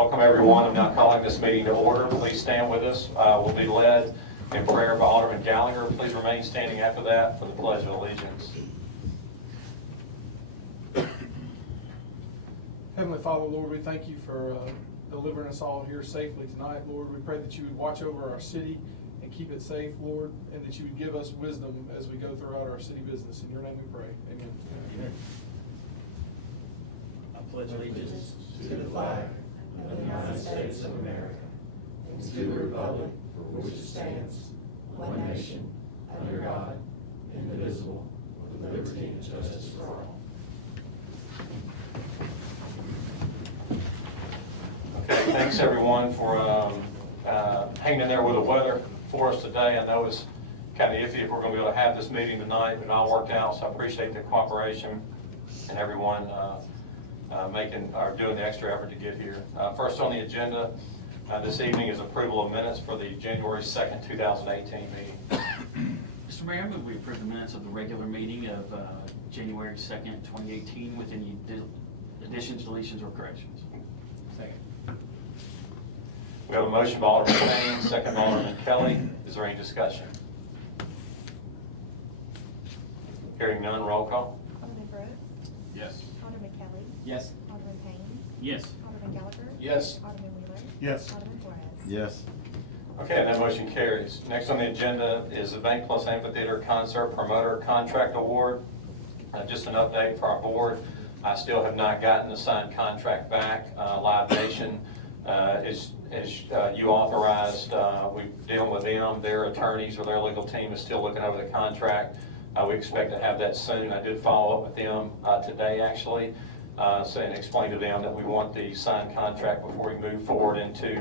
Welcome everyone. I'm now calling this meeting to order. Please stand with us. We'll be led in prayer by Alderman Gallagher. Please remain standing after that for the Pledge of Allegiance. Heavenly Father, Lord, we thank you for delivering us all here safely tonight. Lord, we pray that you would watch over our city and keep it safe, Lord, and that you would give us wisdom as we go throughout our city business. In your name we pray. Amen. Amen. I pledge allegiance to the flag of the United States of America and to the republic for which it stands, one nation, under God, indivisible, with liberty and justice for all. Okay, thanks everyone for hanging in there with the weather for us today. I know it's kind of iffy if we're going to be able to have this meeting tonight, but it all worked out, so I appreciate the cooperation and everyone doing the extra effort to get here. First on the agenda this evening is approval of minutes for the January 2nd, 2018 meeting. Mr. Mayor, I move we approve the minutes of the regular meeting of January 2nd, 2018 with any additions, deletions, or corrections. Second. We have a motion by Alderman Payne, second by Alderman Kelly. Is there any discussion? Hearing none, roll call. Alderman Brooks. Yes. Alderman Kelly. Yes. Alderman Payne. Yes. Alderman Gallagher. Yes. Alderman Wheeler. Yes. Alderman Flores. Yes. Okay, that motion carries. Next on the agenda is the Bankplus Amphitheater Concert Promoter Contract Award. Just an update for our board. I still have not gotten the signed contract back. Live Nation, as you authorized, we're dealing with them. Their attorneys or their legal team is still looking over the contract. We expect to have that soon. I did follow up with them today, actually, and explain to them that we want the signed contract before we move forward into,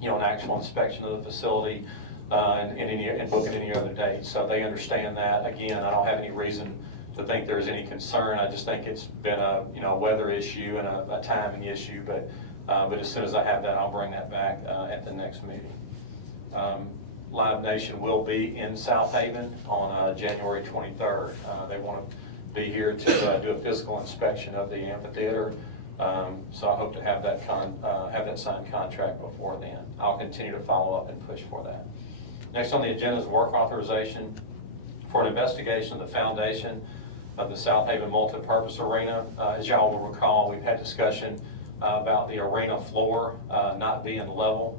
an actual inspection of the facility and booking any other dates. So they understand that. Again, I don't have any reason to think there's any concern. I just think it's been a weather issue and a timing issue. But as soon as I have that, I'll bring that back at the next meeting. Live Nation will be in Southaven on January 23rd. They want to be here to do a physical inspection of the amphitheater. So I hope to have that signed contract before then. I'll continue to follow up and push for that. Next on the agenda is work authorization for an investigation of the foundation of the Southaven multipurpose arena. As y'all will recall, we've had discussion about the arena floor not being level.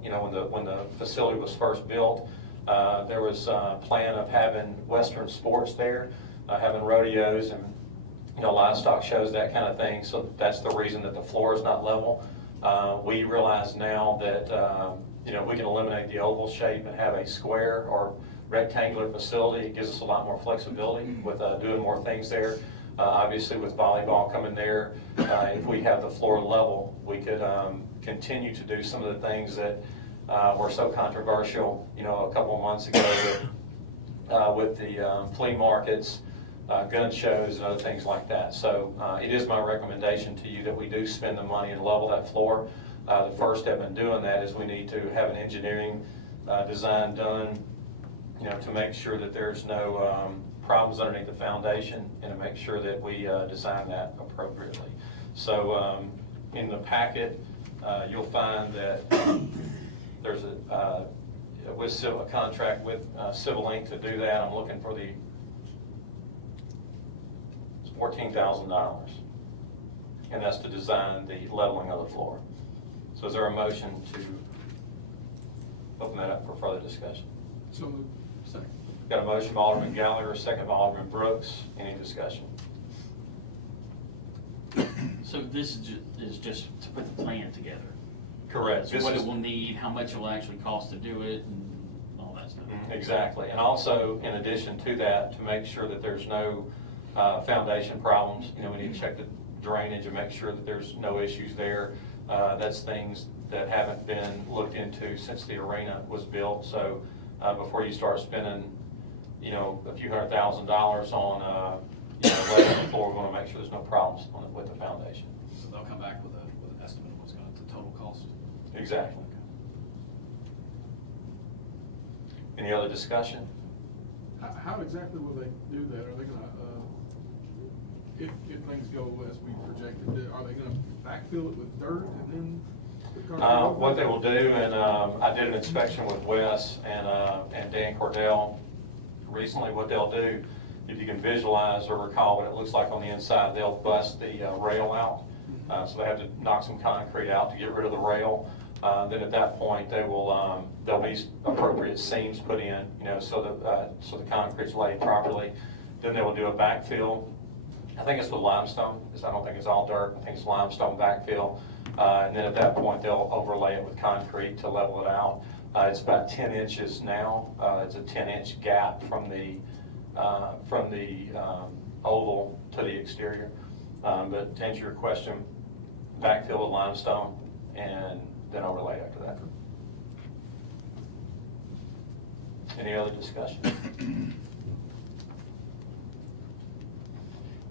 When the facility was first built, there was a plan of having Western sports there, having rodeos and livestock shows, that kind of thing. So that's the reason that the floor is not level. We realize now that we can eliminate the oval shape and have a square or rectangular facility. It gives us a lot more flexibility with doing more things there. Obviously with volleyball coming there, if we have the floor level, we could continue to do some of the things that were so controversial, a couple of months ago with the flea markets, gun shows and other things like that. So it is my recommendation to you that we do spend the money and level that floor. The first step in doing that is we need to have an engineering design done, to make sure that there's no problems underneath the foundation and to make sure that we design that appropriately. So in the packet, you'll find that there's a contract with Civil Inc. to do that. I'm looking for it's $14,000, and that's to design the leveling of the floor. So is there a motion to open that up for further discussion? So moved. Second. Got a motion by Alderman Gallagher, second by Alderman Brooks. Any discussion? So this is just to put the plan together. Correct. So what it will need, how much it will actually cost to do it, and all that stuff. Exactly. And also, in addition to that, to make sure that there's no foundation problems, we need to check the drainage and make sure that there's no issues there. That's things that haven't been looked into since the arena was built. So before you start spending, a few $100,000 on leveling the floor, we're going to make sure there's no problems with the foundation. So they'll come back with an estimate of what's the total cost. Exactly. Any other discussion? How exactly will they do that? Are they going to, if things go as we projected, are they going to backfill it with dirt and then What they will do, and I did an inspection with Wes and Dan Cordell recently. What they'll do, if you can visualize or recall what it looks like on the inside, they'll bust the rail out. So they have to knock some concrete out to get rid of the rail. Then at that point, there'll be appropriate seams put in, so the concrete's laid properly. Then they will do a backfill. I think it's with limestone. I don't think it's all dirt. I think it's limestone backfill. And then at that point, they'll overlay it with concrete to level it out. It's about 10 inches now. It's a 10-inch gap from the oval to the exterior. But to answer your question, backfill with limestone and then overlay after that. Any other discussion?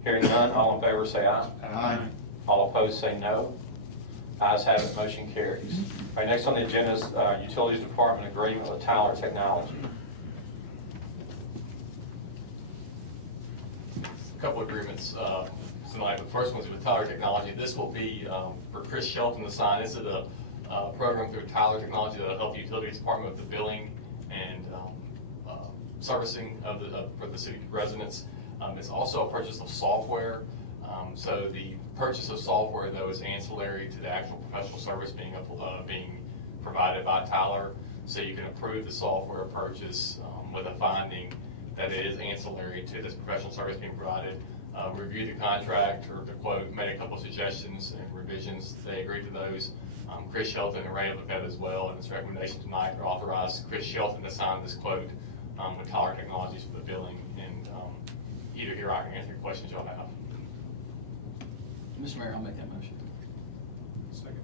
Hearing none, all in favor say aye. Aye. All opposed say no. Ayes have it, motion carries. All right, next on the agenda is Utilities Department agreement with Tyler Technology. A couple agreements tonight. The first one's with Tyler Technology. This will be for Chris Shelton to sign. This is a program through Tyler Technology that will help the Utilities Department with the billing and servicing for the city residents. It's also a purchase of software. So the purchase of software, though, is ancillary to the actual professional service being provided by Tyler. So you can approve the software purchase with a finding that it is ancillary to this professional service being provided. Reviewed the contract or the quote, made a couple of suggestions and revisions. They agreed to those. Chris Shelton and Ray looked at it as well, and its recommendation tonight to authorize Chris Shelton to sign this quote with Tyler Technologies for the billing. And either here I can answer your questions y'all have. Mr. Mayor, I'll make that motion. Second.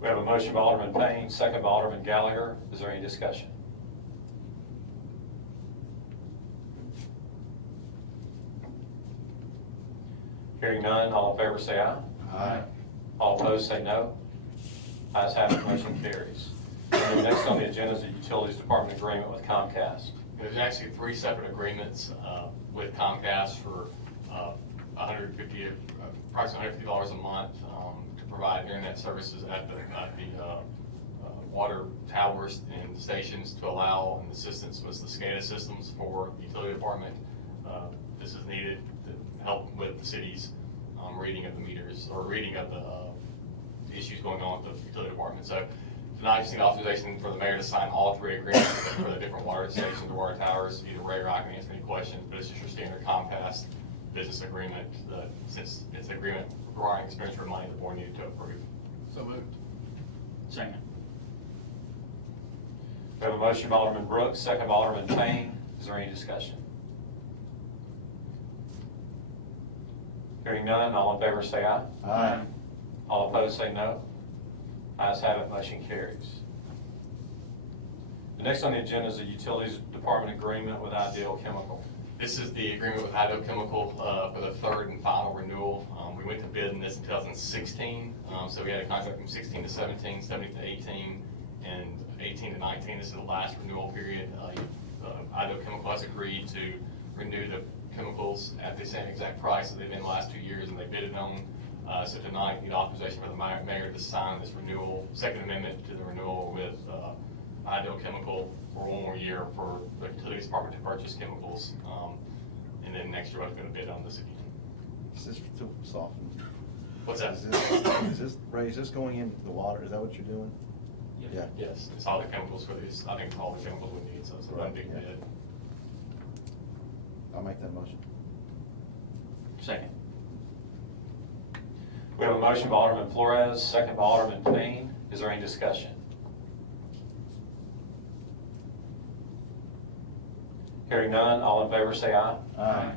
We have a motion by Alderman Payne, second by Alderman Gallagher. Is there any discussion? Hearing none, all in favor say aye. Aye. All opposed say no. Ayes have it, motion carries. And then next on the agenda is the Utilities Department agreement with Comcast. There's actually 3 separate agreements with Comcast for approximately $150 a month to provide internet services at the water towers and stations to allow an assistance with the SCADA systems for the utility department. This is needed to help with the city's reading of the meters or reading of the issues going on with the utility department. So tonight, you just need authorization for the mayor to sign all 3 agreements for the different water stations or water towers. Either Ray or I can answer any questions, but it's just your standard Comcast business agreement. Since it's an agreement requiring expenditure of money, the board needed to approve. So moved. Second. We have a motion by Alderman Brooks, second by Alderman Payne. Is there any discussion? Hearing none, all in favor say aye. Aye. All opposed say no. Ayes have it, motion carries. The next on the agenda is the Utilities Department agreement with Ideal Chemical. This is the agreement with Idaho Chemical for the 3rd and final renewal. We went to bid in this in 2016, so we had a contract from 16 to 17, 17 to 18, and 18 to 19. This is the last renewal period. Idaho Chemical has agreed to renew the chemicals at the same exact price that they've been the last 2 years, and they bidded on. So tonight, need authorization for the mayor to sign this renewal, second amendment to the renewal with Idaho Chemical for 1 more year for the utilities department to purchase chemicals. And then next year, we're going to bid on this again. Is this to soften? What's that? Ray, is this going into the water? Is that what you're doing? Yeah. Yes, it's all the chemicals for these. I think it's all the chemicals we need, so it's a one big Yeah. bid. I'll make that motion. Second. We have a motion by Alderman Flores, second by Alderman Payne. Is there any discussion? Hearing none, all in favor say aye. Aye.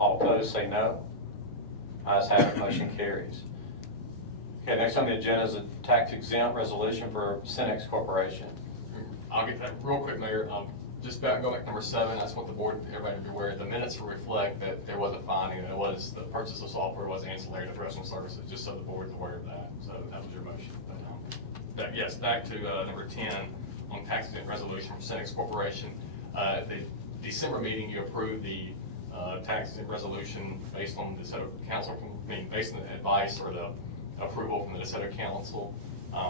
All opposed say no. Ayes have it, motion carries. Okay, next on the agenda is a tax exempt resolution for Cenex Corporation. I'll get that real quick, Mayor. Just going back to number 7, I just want the board, everybody to be aware, the minutes will reflect that there was a finding, that it was, the purchase of software was ancillary to professional services, just so the board's aware of that. So that was your motion. But, yes, back to number 10 on tax exempt resolution from Cenex Corporation. The December meeting, you approved the tax exempt resolution based on the set of based on the advice or the approval from the City Council.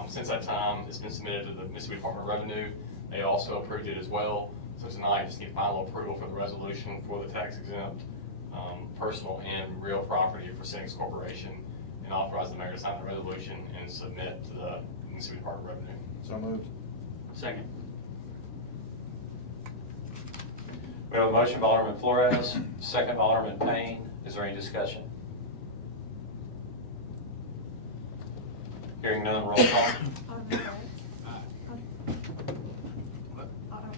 Since that time, it's been submitted to the Mississippi Department of Revenue. They also approved it as well. So tonight, I just need final approval for the resolution for the tax exempt personal and real property for Settings Corporation, and authorize the mayor to sign the resolution and submit to the Mississippi Department of Revenue. So moved. Second. We have a motion by Alderman Flores, second by Alderman Payne. Is there any discussion? Hearing none, roll call. Alderman Brooks. What?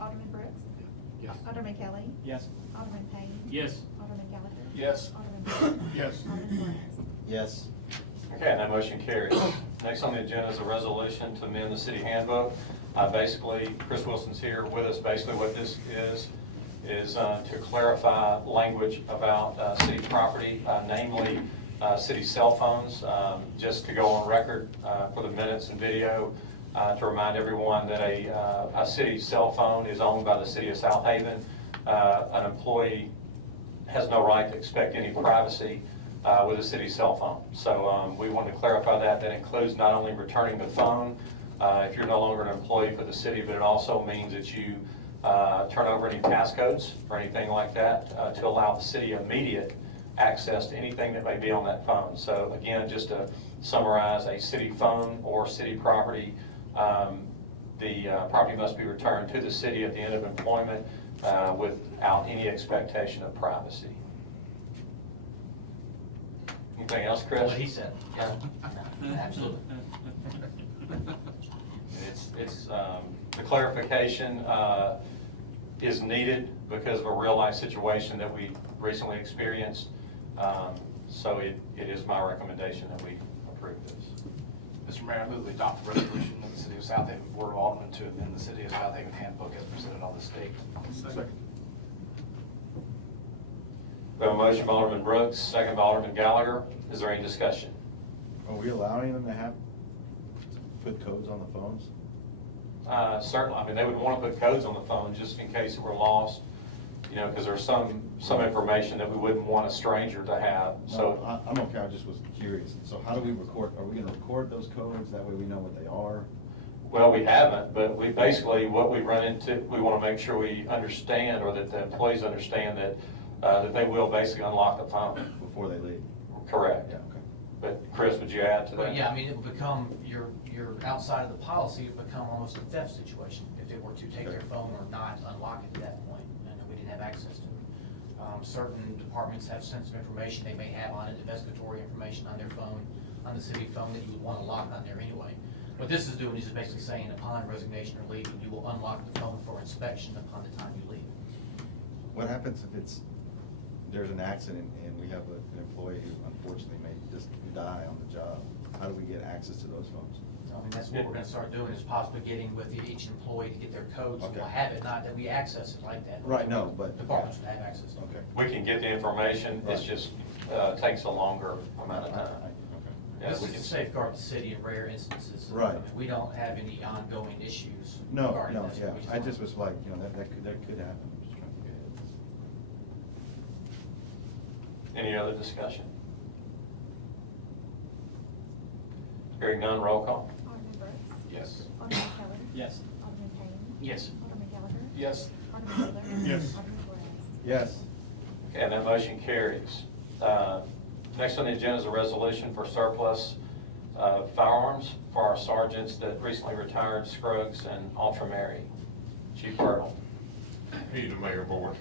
Alderman Brooks. Yes. Alderman Kelly. Yes. Alderman Payne. Yes. Alderman Gallagher. Yes. Alderman Boyd. Yes. Alderman Flores. Yes. Okay, and that motion carries. Next on the agenda is a resolution to amend the city handbook. Basically, Chris Wilson's here with us. Basically what this is to clarify language about city property, namely city cell phones. Just to go on record for the minutes and video, to remind everyone that a city cell phone is owned by the City of Southaven. An employee has no right to expect any privacy with a city cell phone. So we want to clarify that. That includes not only returning the phone if you're no longer an employee for the city, but it also means that you turn over any passcodes or anything like that to allow the city immediate access to anything that may be on that phone. So again, just to summarize, a city phone or city property, the property must be returned to the city at the end of employment without any expectation of privacy. Anything else, Chris? What he said. Yeah. Absolutely. It's the clarification is needed because of a real life situation that we recently experienced. So it is my recommendation that we approve this. Mr. Mayor, I move we adopt the resolution of the City of Southaven Board of Aldermen to amend the City of Southaven handbook as presented on the state. Second. We have a motion by Alderman Brooks, second by Alderman Gallagher. Is there any discussion? Are we allowing them to put codes on the phones? Certainly, I mean, they would want to put codes on the phone just in case it were lost, you know, because there's some information that we wouldn't want a stranger to have, so. No, I'm okay, I just was curious. So how do we record, are we gonna record those codes? That way we know what they are? Well, we haven't, but we basically, what we run into, we want to make sure we understand, or that the employees understand that, that they will basically unlock the phone. Before they leave? Correct. Yeah, okay. But Chris, would you add to that? Well, yeah, I mean, it will become, you're outside of the policy, it will become almost a theft situation if they were to take their phone or not unlock it at that point, and we didn't have access to it. Certain departments have sensitive information they may have on it, investigatory information on their phone, on the city phone that you would want to lock on there anyway. What this is doing is basically saying upon resignation or leaving, you will unlock the phone for inspection upon the time you leave. What happens if there's an accident and we have an employee who unfortunately may just die on the job? How do we get access to those phones? So, I mean, that's what we're gonna start doing, is possibly getting with each employee to get their codes, and we'll Okay. have it, not that we access it like that. Right, no, but- Departments would have access to it. Okay. We can get the information, it's Right. just takes a longer amount of time. Okay. Yeah, This we is can to safeguard the city in rare instances. Right. I mean, we don't have any ongoing issues No, regarding no, this. yeah, We I want- just was like, you know, that could happen. I'm just trying to get ahead. Any other discussion? Hearing none, roll call. Alderman Brooks. Yes. Alderman Kelly. Yes. Alderman Payne. Yes. Alderman Gallagher. Yes. Alderman Wheeler. Yes. Alderman Flores. Yes. Okay, and that motion carries. Next on the agenda is a resolution for surplus firearms for our sergeants that recently retired, Scruggs and Ultramary. Chief Burtle. Hey, the mayor board.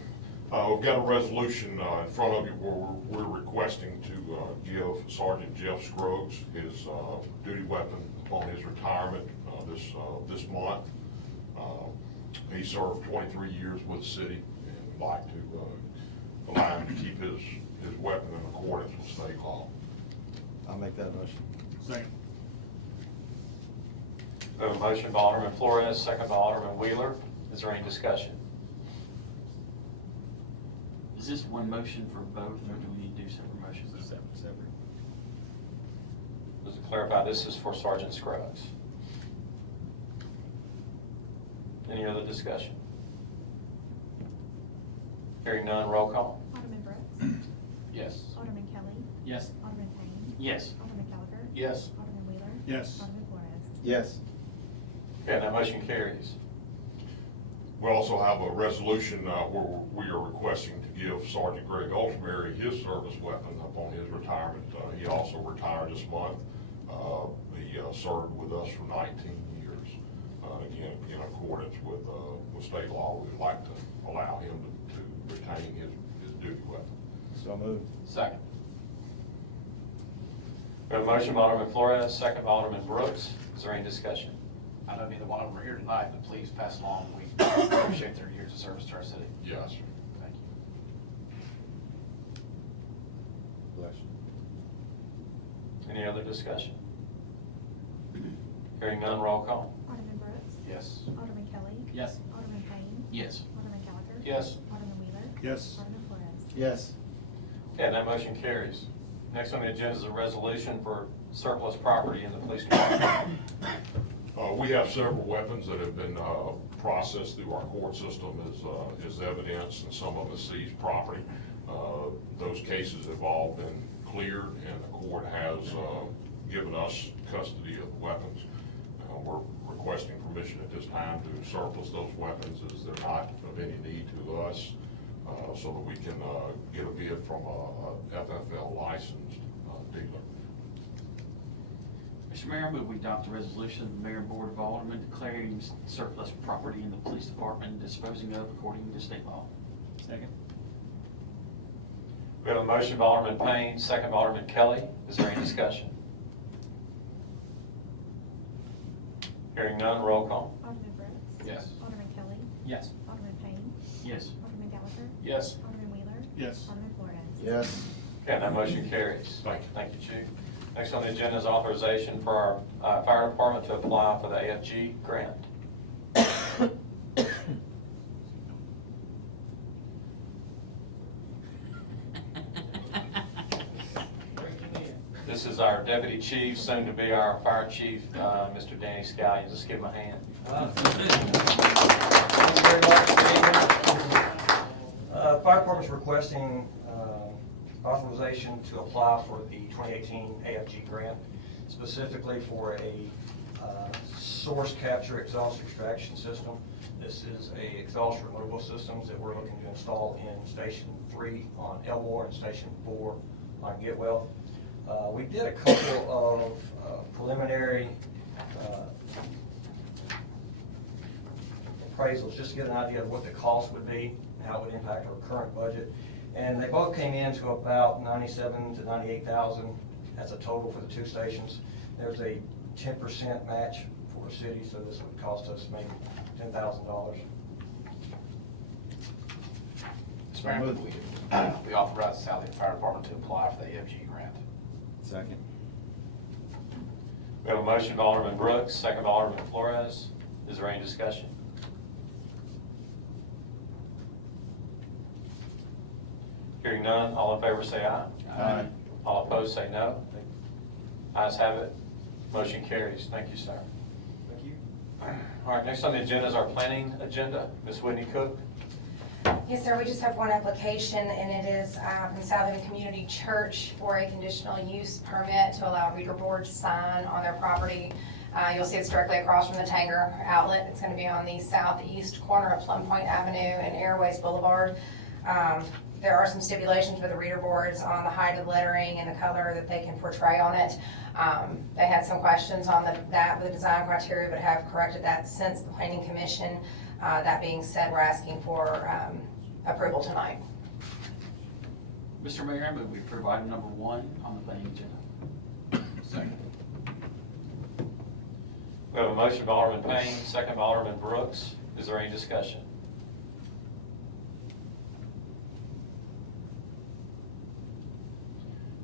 We've got a resolution in front of you where we're requesting to give Sergeant Jeff Scruggs his duty weapon upon his retirement this month. He served 23 years with the city, and would like to allow him to keep his weapon in accordance with state law. I'll make that motion. Second. We have a motion by Alderman Flores, second by Alderman Wheeler. Is there any discussion? Is this one motion for both, or do we need to do separate motions? Separate. Just to clarify, this is for Sergeant Scruggs. Any other discussion? Hearing none, roll call. Alderman Brooks. Yes. Alderman Kelly. Yes. Alderman Payne. Yes. Alderman Gallagher. Yes. Alderman Yes. Alderman Flores. Yes. Okay, that motion carries. We also have a resolution where we are requesting to give Sergeant Greg Aldermen his service weapon upon his retirement. He also retired this month. He served with us for 19 years. Again, in accordance with state law, we'd like to allow him to retain his duty weapon. So moved. Second. We have a motion by Alderman Flores, second by Alderman Brooks. Is there any discussion? I know neither one of them are here tonight, but please pass along, we appreciate their years of service to our city. Yes. Thank you. Bless you. Any other discussion? Hearing none, roll call. Alderman Brooks. Yes. Alderman Kelly. Yes. Alderman Payne. Yes. Alderman Gallagher. Yes. Alderman Wheeler. Yes. Alderman Flores. Yes. Okay, that motion carries. Next on the agenda is a resolution for surplus property in the police department. We have several weapons that have been processed through our court system as evidence, and some of them seized property. Those cases have all been cleared, and the court has given us custody of the weapons. We're requesting permission at this time to surplus those weapons as they're not of any need to us, so that we can get a bid from a FFL licensed dealer. Mr. Mayor, I move we adopt a resolution of the Mayor and Board of Aldermen declaring surplus property in the police department and disposing of according to state law. Second. We have a motion by Alderman Payne, second by Alderman Kelly. Is there any discussion? Hearing none, roll call. Alderman Brooks. Yes. Alderman Kelly. Yes. Alderman Payne. Yes. Alderman Gallagher. Yes. Alderman Wheeler. Yes. Alderman Flores. Yes. Okay, that motion carries. Thank you. Thank you, Chief. Next on the agenda is authorization for our fire department to apply for the AFG grant. This is our deputy chief, soon to be our fire chief, Mr. Danny Scally. Just give him a hand. Thank you very much, David. Fire Department's requesting authorization to apply for the 2018 AFG grant, specifically for a source capture exhaust extraction system. This is a exhaust removal systems that we're looking to install in Station 3 on Elmore and Station 4 on Getwell. We did a couple of preliminary appraisals just to get an idea of what the cost would be and how it would impact our current budget. And they both came in to about $97,000 to $98,000 as a total for the two stations. There's a 10% match for a city, so this would cost us maybe $10,000. Mr. Mayor, we authorize the Southaven Fire Department to apply for the AFG grant. Second. We have a motion by Alderman Brooks, second by Alderman Flores. Is there any discussion? Hearing none, all in favor say aye. Aye. All opposed say no. Ayes have it. Motion carries. Thank you, sir. Thank you. All right, next on the agenda is our planning agenda. Ms. Whitney Cook. Yes, sir, we just have one application, and it is from Southaven Community Church for a conditional use permit to allow reader board sign on their property. You'll see it's directly across from the Tanger outlet. It's going to be on the southeast corner of Plum Point Avenue and Airways Boulevard. There are some stipulations for the reader boards on the height of lettering and the color that they can portray on it. They had some questions on that with the design criteria, but have corrected that since the Planning Commission. That being said, we're asking for approval tonight. Mr. Mayor, I move we approve item number 1 on the planning agenda. Second. We have a motion by Alderman Payne, second by Alderman Brooks. Is there any discussion?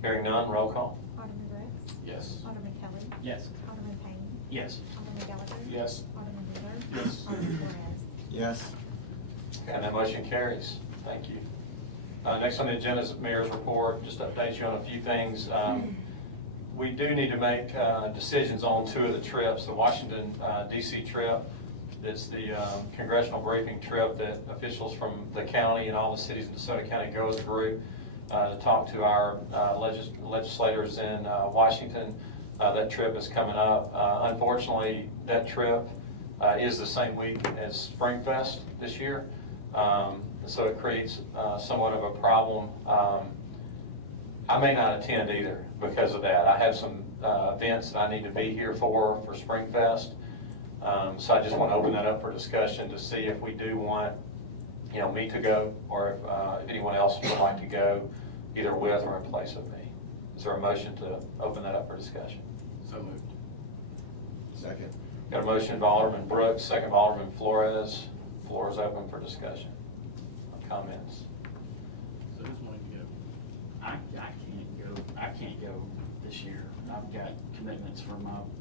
Hearing none, roll call. Alderman Brooks. Yes. Alderman Kelly. Yes. Alderman Payne. Yes. Alderman Gallagher. Yes. Alderman Wheeler. Yes. Alderman Flores. Yes. And that motion carries. Thank you. Next on the agenda is the mayor's report. Just to update you on a few things. We do need to make decisions on 2 of the trips. The Washington, D.C. trip. It's the congressional briefing trip that officials from the county and all the cities in DeSoto County go as a group to talk to our legislators in Washington. That trip is coming up. Unfortunately, that trip is the same week as Springfest this year. So it creates somewhat of a problem. I may not attend either because of that. I have some events that I need to be here for Springfest. So I just want to open that up for discussion to see if we do want, me to go, or if anyone else would like to go, either with or in place of me. Is there a motion to open that up for discussion? So moved. Second. Got a motion by Alderman Brooks, second by Alderman Flores. Floor is open for discussion. Comments? So who's wanting to go? I can't go this year. I've got commitments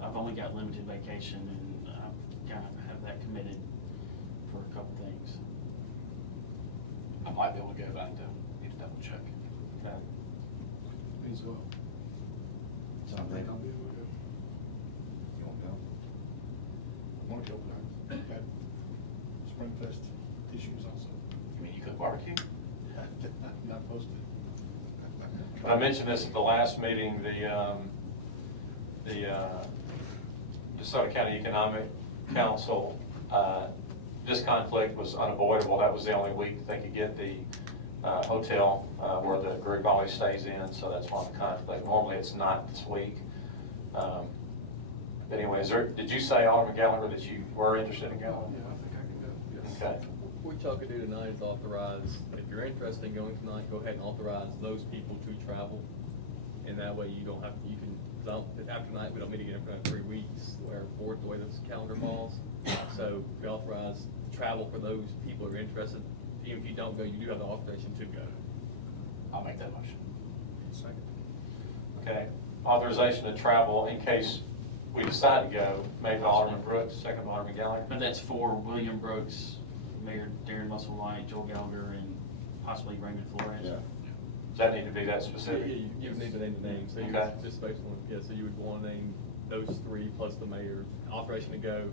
I've only got limited vacation, and I kind of have that committed for a couple things. I might be able to go, but I need to double check. Okay. Me as well. Tom, I think I'll be able to go. You won't go? I want to go, but I've had Springfest issues also. You mean you could barbecue? I'm not posted. I mentioned this at the last meeting, the DeSoto County Economic Council, this conflict was unavoidable. That was the only week they could get the hotel where the Great Valley stays in, so that's why the conflict. Normally it's not this week. Anyway, did you say, Alderman Gallagher, that you were interested in Yeah, going? I think I can go, yes. Okay. What y'all could do tonight is authorize, if you're interested in going tonight, go ahead and authorize those people to travel. And that way you don't have, you can, after tonight, we don't meet again for 3 weeks, or 4th, the way this calendar falls. So we authorize travel for those people who are interested. Even if you don't go, you do have the authorization to go. I'll make that motion. Second. Okay. Authorization to travel in case we decide to go, made by Alderman Brooks, second by Alderman Gallagher. But that's for William Brooks, Mayor Darren Musselwhite, Joel Gallagher, and possibly Raymond Flores. Yeah. Does that need to be that specific? You would need to name the names, so you Okay. just based on, so you would want to name those 3 plus the mayor. Authorization to go,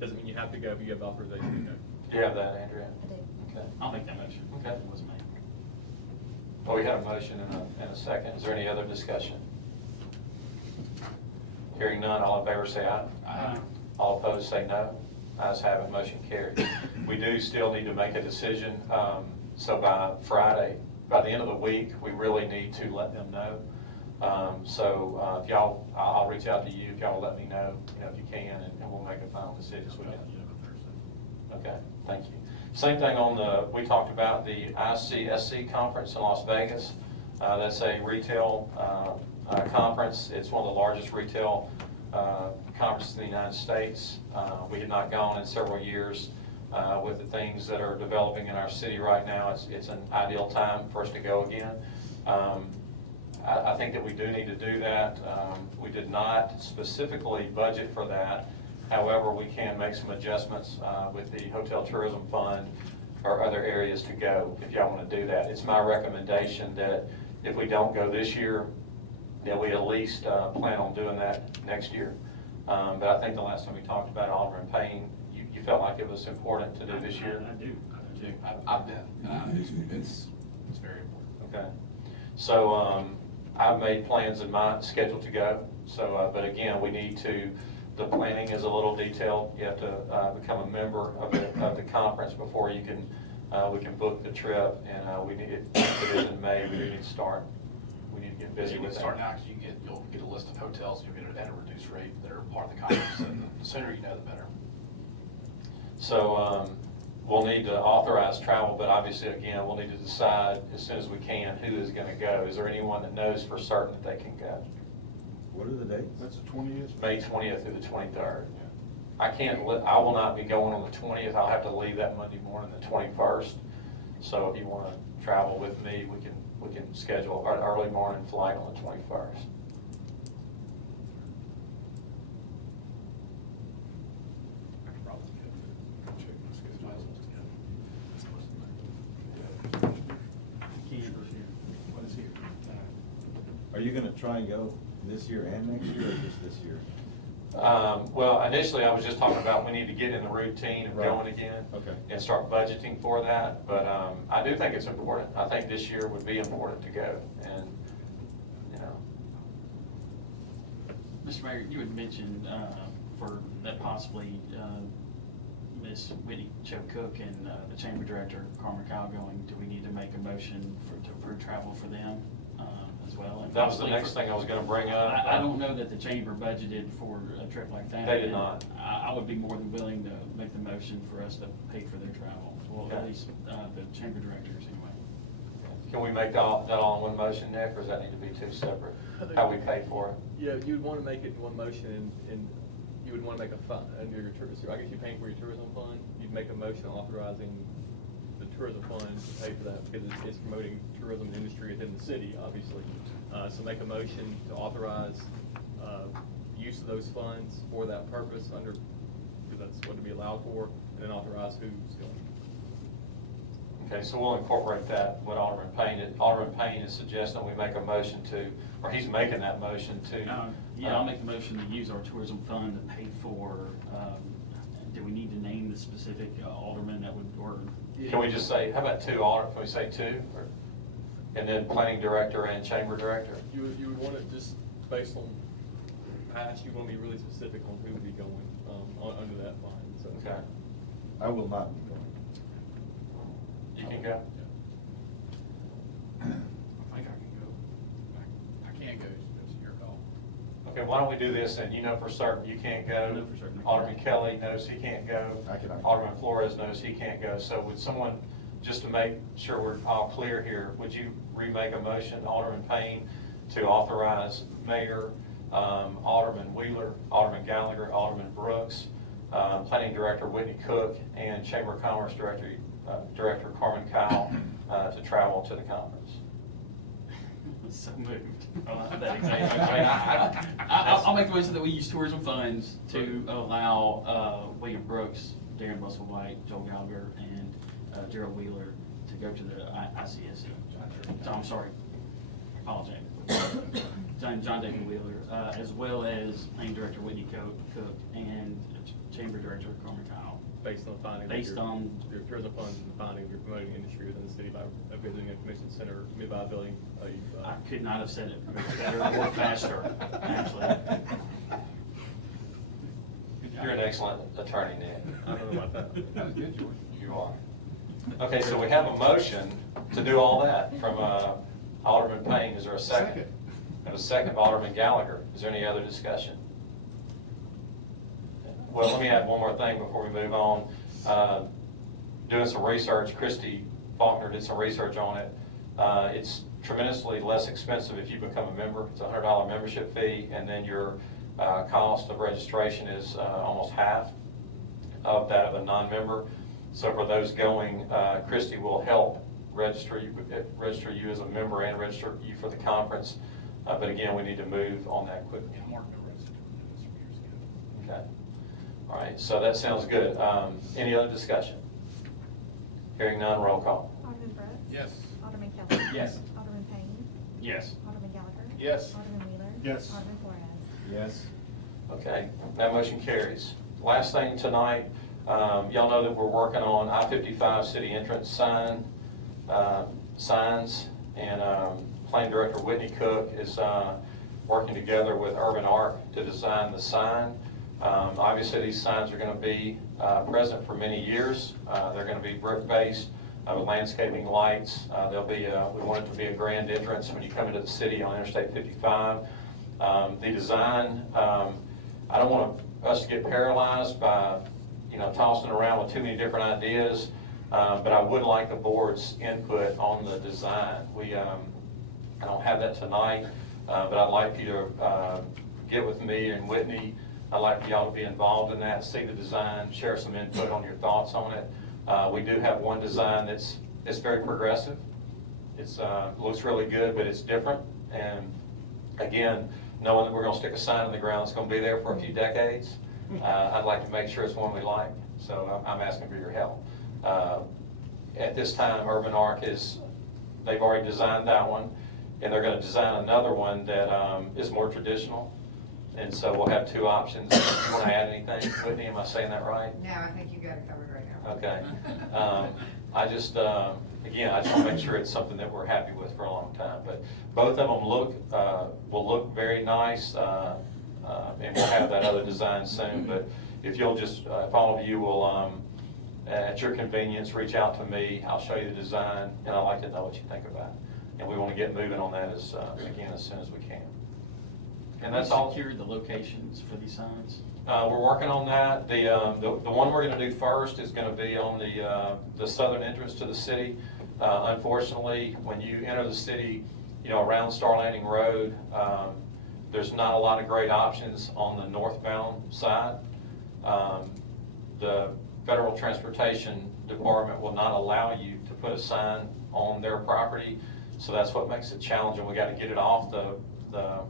doesn't mean you have to go, but you have the authorization to go. Do you have that, Andrea? I do. Okay. I'll make that motion. Okay. It wasn't made. Well, we had a motion and a second. Is there any other discussion? Hearing none, all in favor say aye. Aye. All opposed say no. Ayes have it, motion carried. We do still need to make a decision, so by Friday, by the end of the week, we really need to let them know. So if y'all, I'll reach out to you if y'all will let me know, if you can, and we'll make a final decision. So we can. Okay, thank you. Same thing on we talked about the ICSC conference in Las Vegas. That's a retail conference. It's one of the largest retail conferences in the United States. We had not gone in several years. With the things that are developing in our city right now, it's an ideal time for us to go again. I think that we do need to do that. We did not specifically budget for that. However, we can make some adjustments with the Hotel Tourism Fund or other areas to go if y'all want to do that. It's my recommendation that if we don't go this year, that we at least plan on doing that next year. But I think the last time we talked about it, Alderman Payne, you felt like it was important to do this year? I do. I've been, it's very important. Okay. So I've made plans in my schedule to go. So, but again, we need to, the planning is a little detailed. You have to become a member of the conference before you can, we can book the trip. And we need it, if it is in May, we need to start. We need to get busy You with can that. start now, because you'll get a list of hotels, you'll get it at a reduced rate that are part of the conference, and the sooner you know, the better. So we'll need to authorize travel, but obviously, again, we'll need to decide as soon as we can who is going to go. Is there anyone that knows for certain that they can go? What are the dates? That's the 20th. May 20th through the 23rd. I I will not be going on the 20th. I'll have to leave that Monday morning, the 21st. So if you want to travel with me, we can schedule an early morning flight on the 21st. I could probably go. Check my schedule. What is here? Are you gonna try and go this year and next year, or just this year? Well, initially, I was just talking about we need to get in the routine of Right. going again. Okay. And start budgeting for that, but I do think it's important. I think this year would be important to go, and, Mr. Mayor, you had mentioned for that possibly Ms. Whitney Cho Cook and the Chamber Director, Carmen Kyle, going, do we need to make a motion to approve travel for them as well? And That was the possibly next thing I was gonna bring up. I don't know that the Chamber budgeted for a trip like that. They did not. I would be more than willing to make the motion for us to pay for their travel, well, at Okay. least the Chamber Directors anyway. Can we make that all in one motion, Nick, or does that need to be two separate? How we pay for it? Yeah, you'd want to make it in one motion, and you would want to make a fund under your tourism. I guess you're paying for your tourism fund. You'd make a motion authorizing the tourism fund to pay for that because it's promoting tourism industry within the city, obviously. So make a motion to authorize use of those funds for that purpose because that's what to be allowed for, and then authorize who's going. Okay, so we'll incorporate that, what Alderman Payne is suggesting we make a motion to, or he's making that motion to. Yeah, I'll make the motion to use our tourism fund to pay for, do we need to name the specific alderman that would, or? Can we just say, how about two aldermen, can we say two? And then planning director and chamber director? You would want it just based on past, you want to be really specific on who would be going under that fund, so. Okay. I will not be going. You can go. I think I can go. I can't go, it's your call. Okay, why don't we do this, and you know for certain you can't go. I know for certain. Alderman Kelly knows he can't go. I cannot. Alderman Flores knows he can't go. So would someone, just to make sure we're all clear here, would you remake a motion, Alderman Payne, to authorize Mayor, Alderman Wheeler, Alderman Gallagher, Alderman Brooks, Planning Director Whitney Cook, and Chamber of Commerce Director Carmen Kyle to travel to the conference? So moved. I'll make the motion that we use tourism funds to allow William Brooks, Darren Musselwhite, Joel Gallagher, and Gerald Wheeler to go to the ICSC. I'm sorry, apologize. John David Wheeler, as well as Planning Director Whitney Cook and Chamber Director Carmen Kyle. Based on finding. Based on your tourism funds and the finding of your promoting industry within the city by visiting a convention center, mid-viability. I could not have said it better or faster, actually. You're an excellent attorney, Nick. I don't know about that. That was good, George. You are. Okay, so we have a motion to do all that from Alderman Payne. Is there a second? Second. And a second by Alderman Gallagher. Is there any other discussion? Well, let me add one more thing before we move on. Doing some research, Christy Faulkner did some research on it. It's tremendously less expensive if you become a member. It's a $100 membership fee, and then your cost of registration is almost half of that of a non-member. So for those going, Christy will help register you as a member and register you for the conference. But again, we need to move on that quickly. Yeah, Mark, no resident, that's some years ago. Okay. All right, so that sounds good. Any other discussion? Hearing none, roll call. Alderman Brooks? Yes. Alderman Kelly? Yes. Alderman Payne? Yes. Alderman Gallagher? Yes. Alderman Wheeler? Yes. Alderman Flores? Yes. Okay, that motion carries. Last thing tonight, y'all know that we're working on I-55 city entrance signs, and Planning Director Whitney Cook is working together with Urban Arc to design the sign. Obviously, these signs are going to be present for many years. They're going to be brick-based with landscaping lights. We want it to be a grand entrance when you come into the city on Interstate 55. The design, I don't want us to get paralyzed by tossing around with too many different ideas, but I would like the board's input on the design. I don't have that tonight, but I'd like you to get with me and Whitney. I'd like for y'all to be involved in that, see the design, share some input on your thoughts on it. We do have one design that's very progressive. It's looks really good, but it's different. And again, knowing that we're going to stick a sign in the ground that's going to be there for a few decades, I'd like to make sure it's one we like. So I'm asking for your help. At this time, Urban Arc they've already designed that one, and they're going to design another one that is more traditional. And so we'll have two options. You want to add anything, Whitney? Am I saying that right? No, I think you got it covered right now. Okay. I just want to make sure it's something that we're happy with for a long time. But both of them will look very nice. and we'll have that other design soon. But if you'll just, if all of you will, at your convenience, reach out to me, I'll show you the design, and I'd like to know what you think about it. And we want to get moving on that again, as soon as we can. And that's all. Secured the locations for these signs? We're working on that. The one we're going to do first is going to be on the southern entrance to the city. Unfortunately, when you enter the city, around Star Landing Road, there's not a lot of great options on the northbound side. The Federal Transportation Department will not allow you to put a sign on their property, so that's what makes it challenging. We got to get it off the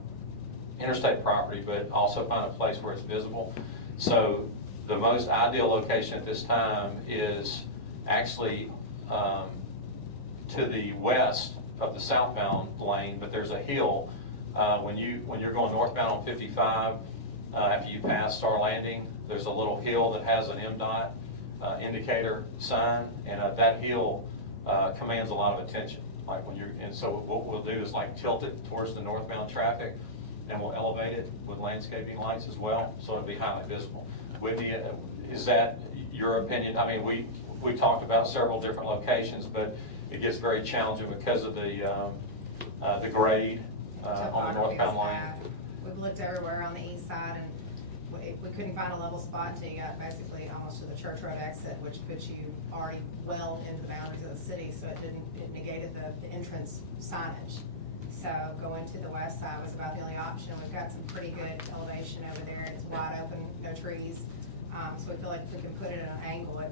interstate property, but also find a place where it's visible. So the most ideal location at this time is actually to the west of the southbound lane, but there's a hill when you're going northbound on 55. After you pass Star Landing, there's a little hill that has an MDOT indicator sign, and that hill commands a lot of attention. And so what we'll do is tilt it towards the northbound traffic, and we'll elevate it with landscaping lights as well, so it'll be highly visible. Whitney, is that your opinion? I mean, we talked about several different locations, but it gets very challenging because of the grade on the northbound lane. We've looked everywhere on the east side, and we couldn't find a level spot until you got basically almost to the Church Road exit, which puts you already well into the boundaries of the city, so it negated the entrance signage. So going to the west side was about the only option. We've got some pretty good elevation over there. It's wide open, no trees. So we feel like if we can put it at an angle,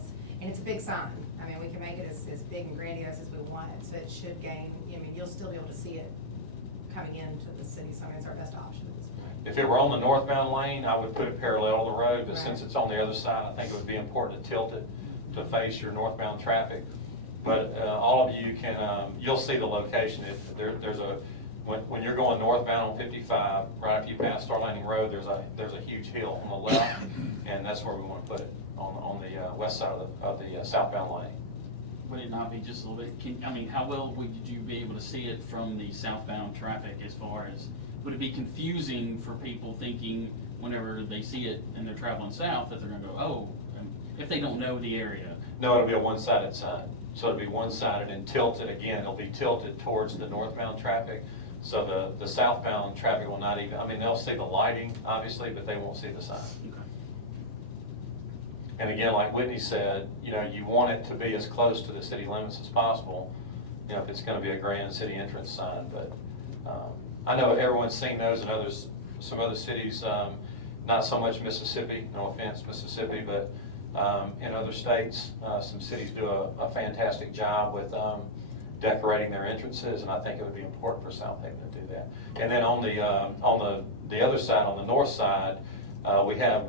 it's a big sign. I mean, we can make it as big and grandiose as we want it, so it should gain, you'll still be able to see it coming into the city, so I mean, it's our best option at this point. If it were on the northbound lane, I would put it parallel to the road, but Right. since it's on the other side, I think it would be important to tilt it to face your northbound traffic. But all of you can, you'll see the location. When you're going northbound on 55, right after you pass Star Landing Road, there's a huge hill on the left, and that's where we want to put it, on the west side of the southbound lane. Would it not be just a little bit, how well would you be able to see it from the southbound traffic as far as, would it be confusing for people thinking whenever they see it and they're traveling south that they're gonna go, oh, if they don't know the area? No, it'll be a one-sided sign. So it'll be one-sided and tilted again. It'll be tilted towards the northbound traffic. So the southbound traffic will not even, they'll see the lighting, obviously, but they won't see the sign. Okay. And again, like Whitney said, you want it to be as close to the city limits as possible, if it's going to be a grand city entrance sign. But I know everyone's seen those in some other cities, not so much Mississippi, no offense Mississippi, but in other states, some cities do a fantastic job with decorating their entrances, and I think it would be important for Southaven to do that. And then on the other side, on the north side, we have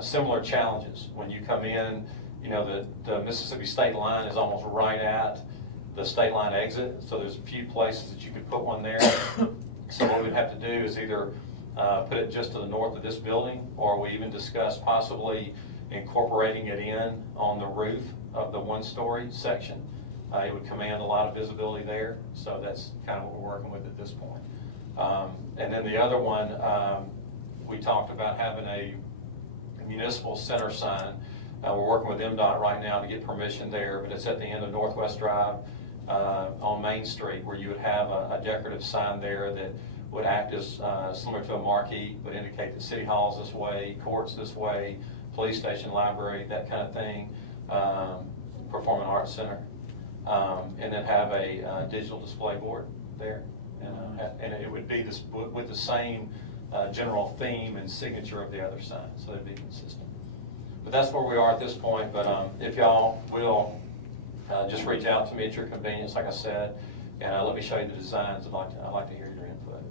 similar challenges. When you come in, the Mississippi state line is almost right at the state line exit, so there's a few places that you could put one there. So what we'd have to do is either put it just to the north of this building, or we even discuss possibly incorporating it in on the roof of the one-story section. It would command a lot of visibility there, so that's kind of what we're working with at this point. And then the other one, we talked about having a municipal center sign. We're working with MDOT right now to get permission there, but it's at the end of Northwest Drive on Main Street, where you would have a decorative sign there that would act as similar to a marquee, would indicate that City Hall's this way, courts this way, police station, library, that kind of thing, Performing Arts Center. And then have a digital display board there. And it would be with the same general theme and signature of the other sign, so it'd be consistent. But that's where we are at this point. But if y'all will just reach out to me at your convenience, like I said, and let me show you the designs. I'd like to hear your input.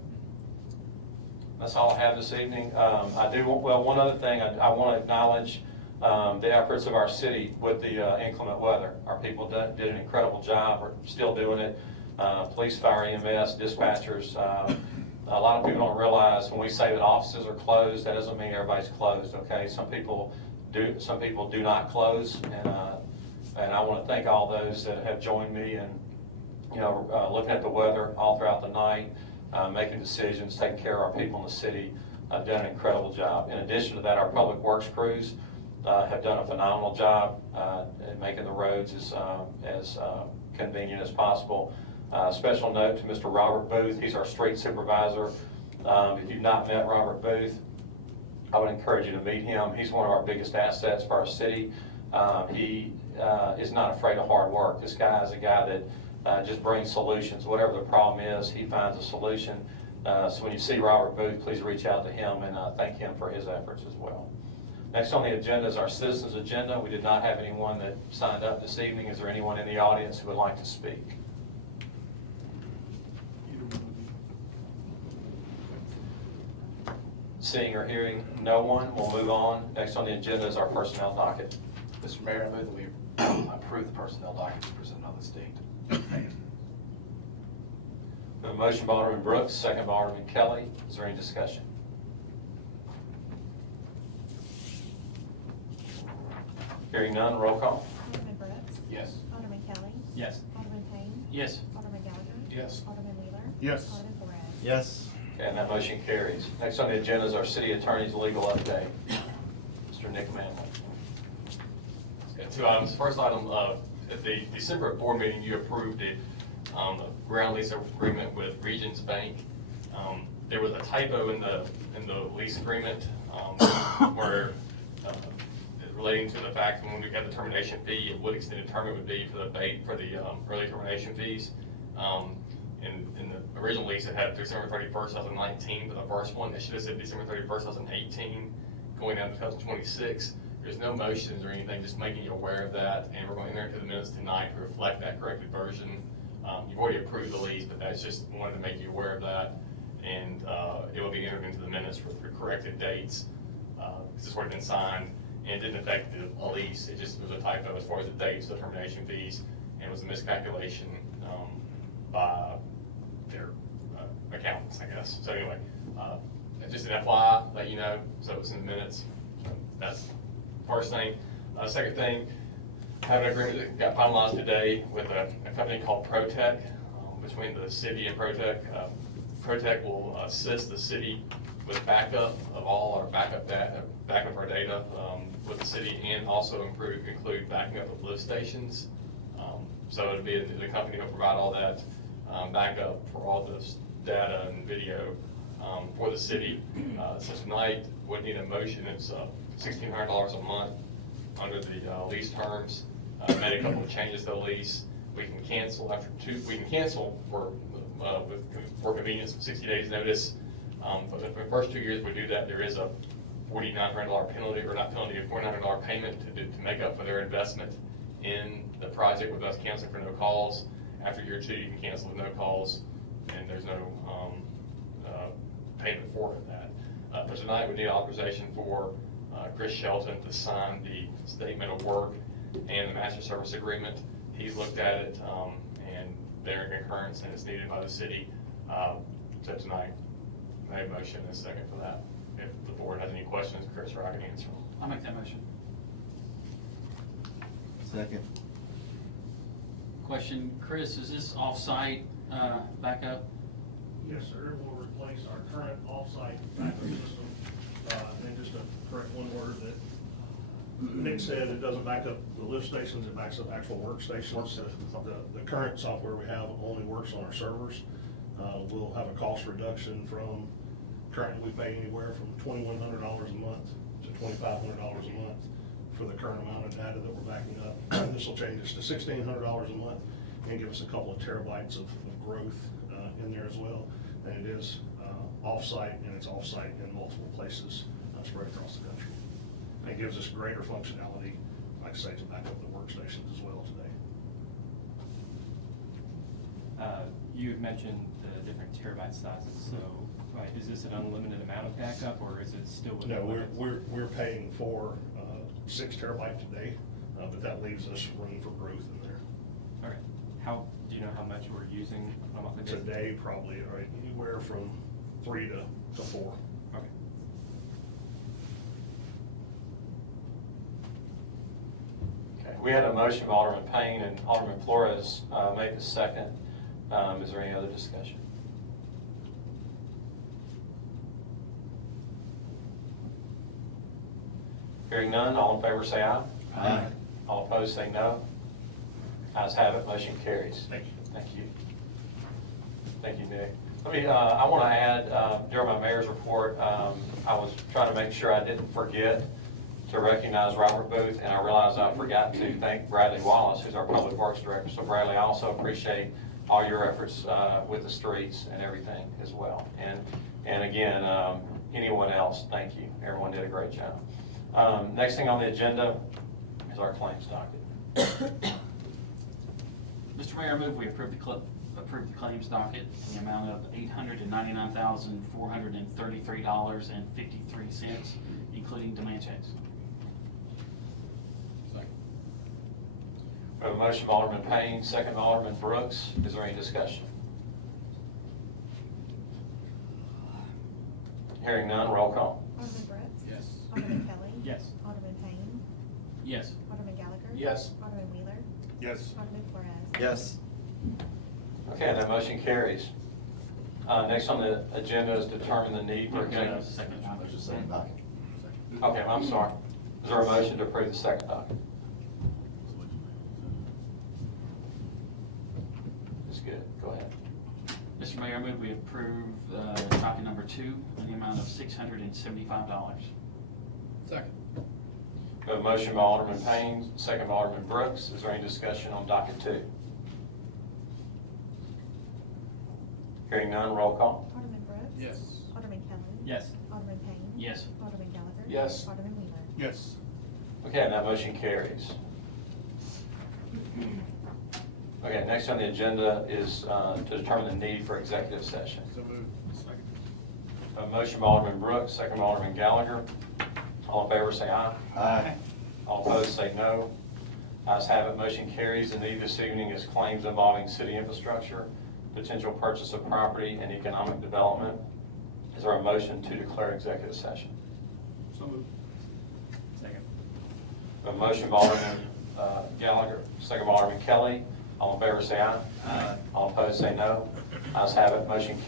That's all I have this evening. One other thing, I want to acknowledge the efforts of our city with the inclement weather. Our people did an incredible job. We're still doing it. Police, fire, EMS, dispatchers. A lot of people don't realize when we say that offices are closed, that doesn't mean everybody's closed. Okay, some people do not close, and I want to thank all those that have joined me in looking at the weather all throughout the night, making decisions, taking care of our people in the city. done an incredible job. In addition to that, our public works crews have done a phenomenal job in making the roads as convenient as possible. Special note to Mr. Robert Booth. He's our street supervisor. If you've not met Robert Booth, I would encourage you to meet him. He's one of our biggest assets for our city. He is not afraid of hard work. This guy is a guy that just brings solutions. Whatever the problem is, he finds a solution. So when you see Robert Booth, please reach out to him and thank him for his efforts as well. Next on the agenda is our citizens agenda. We did not have anyone that signed up this evening. Is there anyone in the audience who would like to speak? Seeing or hearing no one, we'll move on. Next on the agenda is our personnel docket. Mr. Mayor, I move that we approve the personnel documents presented on this date. We have a motion by Alderman Brooks, second by Alderman Kelly. Is there any discussion? Hearing none, roll call. Alderman Brooks. Yes. Alderman Kelly. Yes. Alderman Payne. Yes. Alderman Gallagher. Yes. Alderman Wheeler. Yes. Alderman Flores. Yes. Okay, and that motion carries. Next on the agenda is our city attorney's legal update. Mr. Nick Manley. Got two items. First item, at the December board meeting, you approved a ground lease agreement with Regions Bank. There was a typo in the lease agreement where relating to the fact when we got the termination fee, it would extend the term it would be for the early termination fees. In the original lease, it had December 31st, 2019, but the first one, it should have said December 31st, 2018, going down to 2026. There's no motions or anything, just making you aware of that, and we're going to enter into the minutes tonight to reflect that corrected version. You've already approved the lease, but that's just wanted to make you aware of that, and it will be entered into the minutes with the corrected dates. This has already been signed, and it didn't affect the lease, it just was a typo as far as the dates, the termination fees, and it was a miscalculation by their accountants, I guess. So anyway, just an FYI, let you know, so it's in the minutes. So that's the first thing. Second thing, I have an agreement that got finalized today with a company called ProTech, between the city and ProTech. ProTech will assist the city with backup of all our backup of our data with the city, and also include backing up of lift stations. So it'll be the company will provide all that backup for all this data and video for the city. So tonight would need a motion. It's $1,600 a month under the lease terms. Made a couple of changes to the lease. We can cancel after we can cancel for convenience, 60 days notice. But if the first 2 years we do that, there is a $4,900 penalty, or not penalty, a $4,900 payment to make up for their investment in the project with us canceling for no calls. After year 2, you can cancel with no calls, and there's no payment for that. But tonight we need authorization for Chris Shelton to sign the statement of work and the master service agreement. He's looked at it, and they're in concurrence, and it's needed by the city. So tonight, I have a motion and a second for that. If the board has any questions, Chris or I can answer them. I'll make that motion. Second. Question, Chris, is this off-site backup? Yes, sir, we'll replace our current off-site backup system, and just to correct one word that Nick said, it doesn't back up the lift stations, it backs up actual workstations. The current software we have only works on our servers. We'll have a cost reduction from, currently we pay anywhere from $2,100 a month to $2,500 a month for the current amount of data that we're backing up. This will change us to $1,600 a month and give us a couple of terabytes of growth in there as well. And it is off-site, and it's off-site in multiple places spread across the country. And it gives us greater functionality, like I say, to back up the workstations as well today. You had mentioned the different terabyte sizes, so right, is this an unlimited amount of backup, or is it still within No, limits? we're paying for 6 terabyte today, but that leaves us room for growth in there. All right, how, do you know how much we're using on a monthly basis? Today, probably anywhere from 3 to 4. Okay. Okay, we had a motion by Alderman Payne and Alderman Flores made the second. Is there any other discussion? Hearing none, all in favor say aye. Aye. All opposed say no. Ayes have it, motion carries. Thank you. Thank you. Thank you, Nick. I want to add, during my mayor's report, I was trying to make sure I didn't forget to recognize Robert Booth, and I realized I forgot to thank Bradley Wallace, who's our Public Works Director. So Bradley, I also appreciate all your efforts with the streets and everything as well. And again, anyone else, thank you. Everyone did a great job. Next thing on the agenda is our claims docket. Mr. Mayor, I move we approve the claims docket in the amount of $899,433.53, including demand checks. We have a motion by Alderman Payne, second by Alderman Brooks. Is there any discussion? Hearing none, roll call. Alderman Brooks? Yes. Alderman Kelly? Yes. Alderman Payne? Yes. Alderman Gallagher? Yes. Alderman Wheeler? Yes. Alderman Flores? Yes. Okay, that motion carries. Next on the agenda is determine the need for executive. Second. There's a second docket. Okay, I'm sorry. Is there a motion to approve the second docket? It's good, go ahead. Mr. Mayor, I move we approve docket number 2 in the amount of $675. Second. We have a motion by Alderman Payne, second by Alderman Brooks. Is there any discussion on docket 2? Hearing none, roll call. Alderman Brooks? Yes. Alderman Kelly? Yes. Alderman Payne? Yes. Alderman Gallagher? Yes. Alderman Wheeler? Yes. Okay, and that motion carries. Okay, next on the agenda is to determine the need for executive session. So moved. Second. A motion by Alderman Brooks, second by Alderman Gallagher. All in favor say aye. Aye. All opposed say no. Ayes have it, motion carries. The need this evening is claims involving city infrastructure, potential purchase of property, and economic development. Is there a motion to declare executive session? So moved. Second. A motion by Alderman Gallagher, second by Alderman Kelly. All in favor say aye. Aye. All opposed say no. Ayes have it, motion carries.